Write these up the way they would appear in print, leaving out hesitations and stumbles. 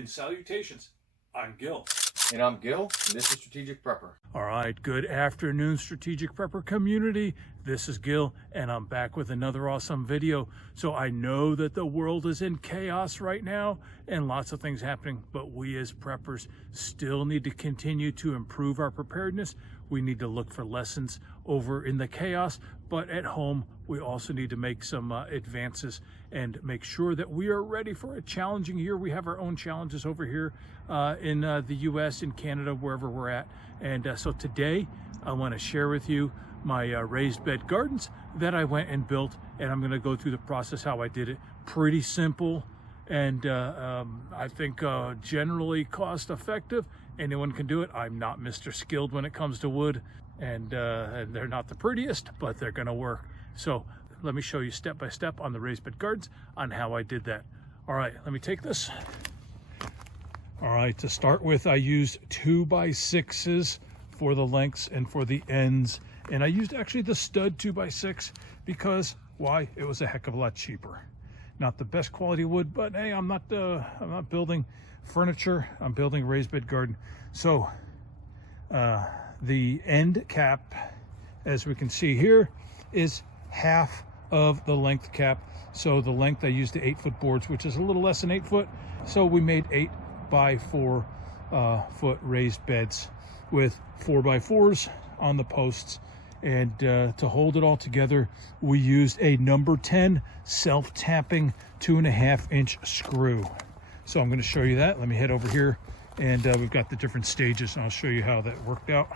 And salutations, I'm Gil. And I'm Gil, and this is Strategic Prepper. All right, good afternoon, Strategic Prepper community. This is Gil, and I'm back with another awesome video. So I know that the world is in chaos right now and lots of things happening, but we as preppers still need to continue to improve our preparedness. We need to look for lessons over in the chaos, but at home, we also need to make some advances and make sure that we are ready for a challenging year. We have our own challenges over here in the US, in Canada, wherever we're at. And so today, I want to share with you my raised bed gardens that I went and built, and I'm going to go through the process how I did it. Pretty simple, and I think generally cost effective. Anyone can do it. I'm not Mr. Skilled when it comes to wood, and they're not the prettiest, but they're going to work. So let me show you step by step on the raised bed gardens on how I did that. All right, let me take this. All right, to start with, I used 2x6s for the lengths and for the ends. And I used actually the stud 2x6 because why? It was a heck of a lot cheaper. Not the best quality wood, but hey, I'm not building furniture. I'm building a raised bed garden. So the end cap, as we can see here, is half of the length cap. So the length, I used the 8-foot boards, which is a little less than 8 foot. So we made 8x4 foot raised beds with 4x4s on the posts. And to hold it all together, we used a number 10 self-tapping 2.5-inch screw. So I'm going to show you that. Let me head over here, and we've got the different stages, and I'll show you how that worked out.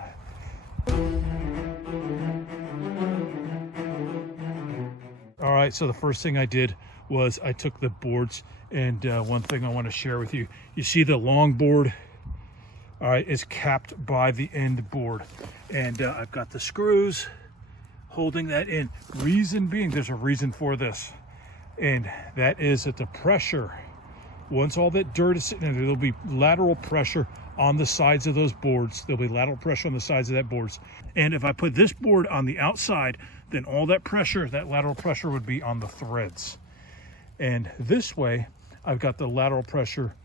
All right, so the first thing I did was I took the boards, and one thing I want to share with you, you see the long board, all right, is capped by the end board, and I've got the screws holding that in. Reason being, there's a reason for this, and that is that the pressure, once all that dirt is sitting in there, there'll be lateral pressure on the sides of those boards. There'll be lateral pressure on the sides of that boards. And if I put this board on the outside, then all that pressure, that lateral pressure would be on the threads. And this way, I've got the lateral pressure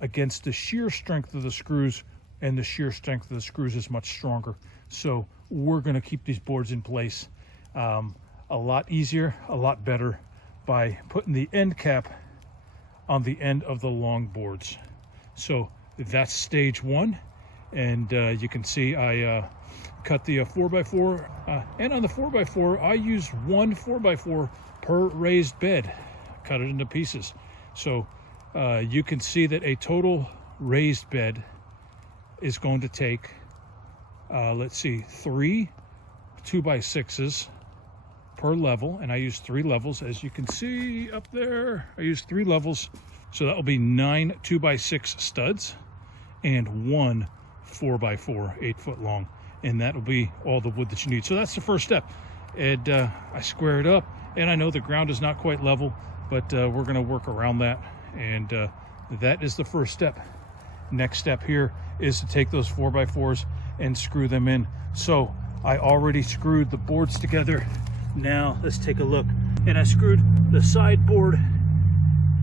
against the shear strength of the screws, and the shear strength of the screws is much stronger. So we're gonna keep these boards in place a lot easier, a lot better by putting the end cap on the end of the long boards. So that's stage one, and you can see I cut the 4x4, and on the 4x4 I used one 4x4 per raised bed, cut it into pieces. So you can see that a total raised bed is going to take let's see, 3 2x6s per level, and I used 3 levels. As you can see up there, I used 3 levels, so that will be 9 2x6 studs and 1 4x4 8-foot long, and that will be all the wood that you need. So that's the first step, and I square it up, and I know the ground is not quite level, but we're going to work around that, and that is the first step. Next step here is to take those 4x4s and screw them in. So I already screwed the boards together. Now let's take a look. And I screwed the side board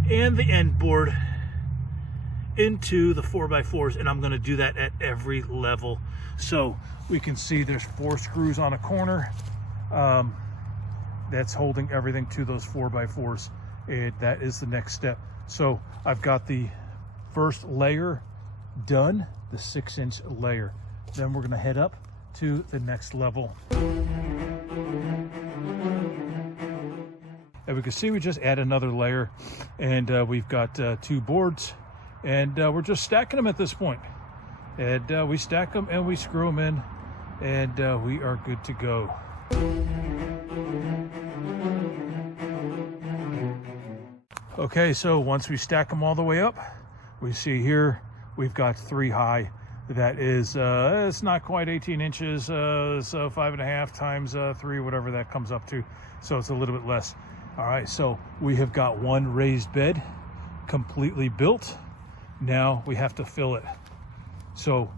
and the end board into the 4x4s, and I'm going to do that at every level. So we can see there's 4 screws on a corner that's holding everything to those 4x4s, and that is the next step. So I've got the first layer done, the 6-inch layer. Then we're going to head up to the next level. And we can see we just add another layer, and we've got 2 boards, and we're just stacking them at this point. And we stack them and we screw them in, and we are good to go. Okay, so once we stack them all the way up, we see here we've got 3 high. That is, it's not quite 18 inches, so 5.5 times 3, whatever that comes up to. So it's a little bit less. All right, so we have got 1 raised bed completely built. Now we have to fill it. So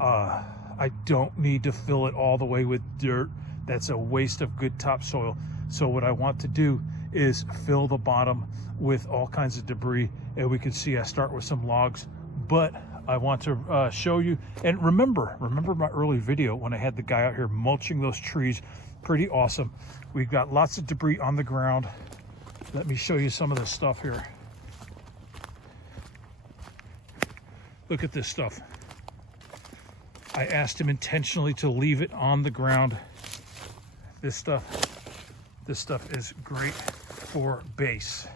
I don't need to fill it all the way with dirt. That's a waste of good topsoil. So what I want to do is fill the bottom with all kinds of debris. And we can see I start with some logs, but I want to show you, and remember my early video when I had the guy out here mulching those trees. Pretty awesome. We've got lots of debris on the ground. Let me show you some of this stuff here. Look at this stuff. I asked him intentionally to leave it on the ground. This stuff is great for base.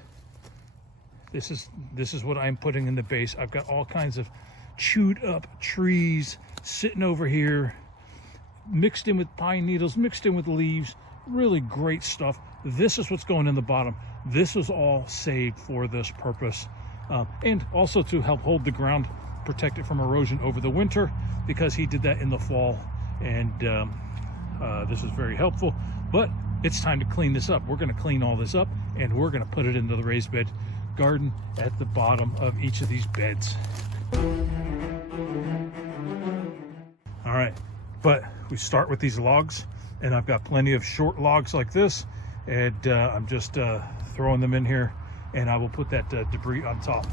This is what I'm putting in the base. I've got all kinds of chewed up trees sitting over here, mixed in with pine needles, mixed in with leaves. Really great stuff. This is what's going in the bottom. This was all saved for this purpose, and also to help hold the ground, protect it from erosion over the winter, because he did that in the fall, and this is very helpful. But it's time to clean this up. We're going to clean all this up, and we're going to put it into the raised bed garden at the bottom of each of these beds. All right, but we start with these logs, and I've got plenty of short logs like this, and I'm just throwing them in here, and I will put that debris on top.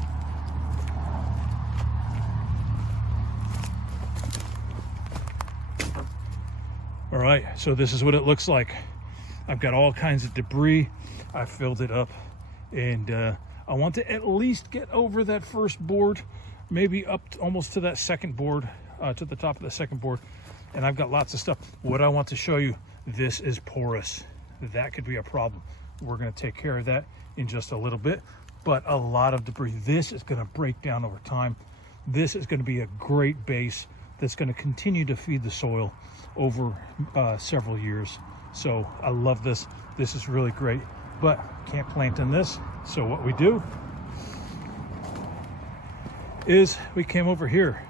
All right, so this is what it looks like. I've got all kinds of debris. I filled it up, and I want to at least get over that first board, maybe up almost to that second board, to the top of the second board. And I've got lots of stuff. What I want to show you, this is porous. That could be a problem. We're going to take care of that in just a little bit, but a lot of debris. This is going to break down over time. This is going to be a great base that's going to continue to feed the soil over several years. So I love this. This is really great, but can't plant in this. So what we do is we came over here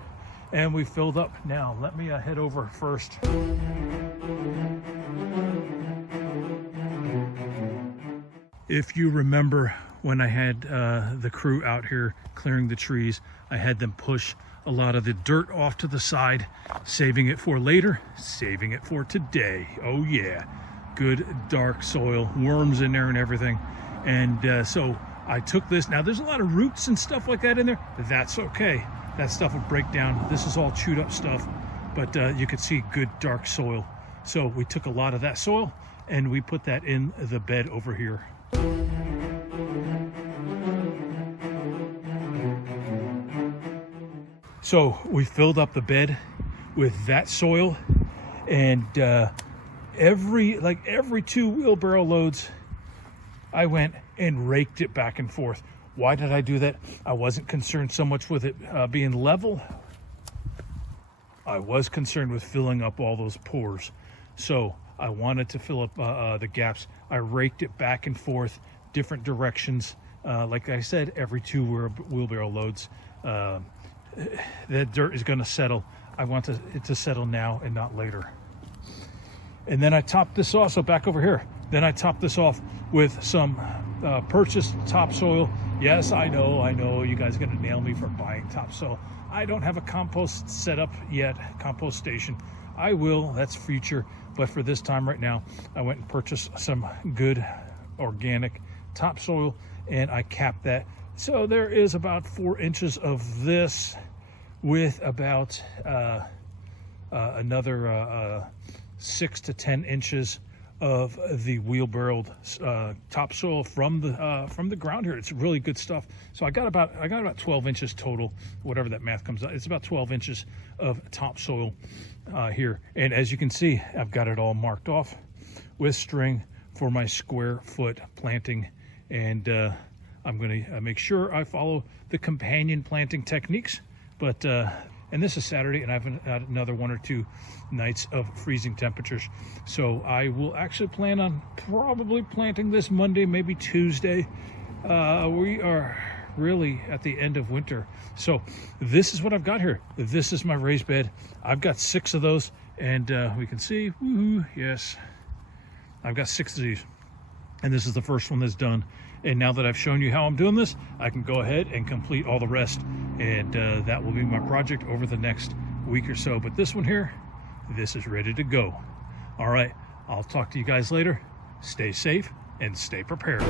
and we filled up. Now let me head over first. If you remember when I had the crew out here clearing the trees, I had them push a lot of the dirt off to the side, saving it for later, saving it for today. Oh yeah, good dark soil, worms in there and everything. And so I took this. Now there's a lot of roots and stuff like that in there. That's okay. That stuff will break down. This is all chewed up stuff, but you could see good dark soil. So we took a lot of that soil and we put that in the bed over here. So we filled up the bed with that soil, and every 2 wheelbarrow loads, I went and raked it back and forth. Why did I do that? I wasn't concerned so much with it being level. I was concerned with filling up all those pores. So I wanted to fill up the gaps. I raked it back and forth, different directions. Like I said, every 2 wheelbarrow loads. That dirt is going to settle. I want it to settle now and not later. And then I topped this off. So back over here. Then I topped this off with some purchased topsoil. Yes, I know. You guys are going to nail me for buying topsoil. I don't have a compost set up yet, compost station. I will. That's future. But for this time right now, I went and purchased some good organic topsoil, and I capped that. So there is about 4 inches of this, with about another 6 to 10 inches of the wheelbarrowed topsoil from the ground here. It's really good stuff. So I got about 12 inches total, whatever that math comes out. It's about 12 inches of topsoil here. And as you can see, I've got it all marked off with string for my square foot planting. And I'm going to make sure I follow the companion planting techniques. But and this is Saturday, and I've had another 1 or 2 nights of freezing temperatures. So I will actually plan on probably planting this Monday, maybe Tuesday. We are really at the end of winter. So this is what I've got here. This is my raised bed. I've got 6 of those, and we can see, woohoo, yes, I've got 6 of these. And this is the first one that's done. And now that I've shown you how I'm doing this, I can go ahead and complete all the rest. And that will be my project over the next week or so. But this one here, this is ready to go. All right, I'll talk to you guys later. Stay safe, and stay prepared.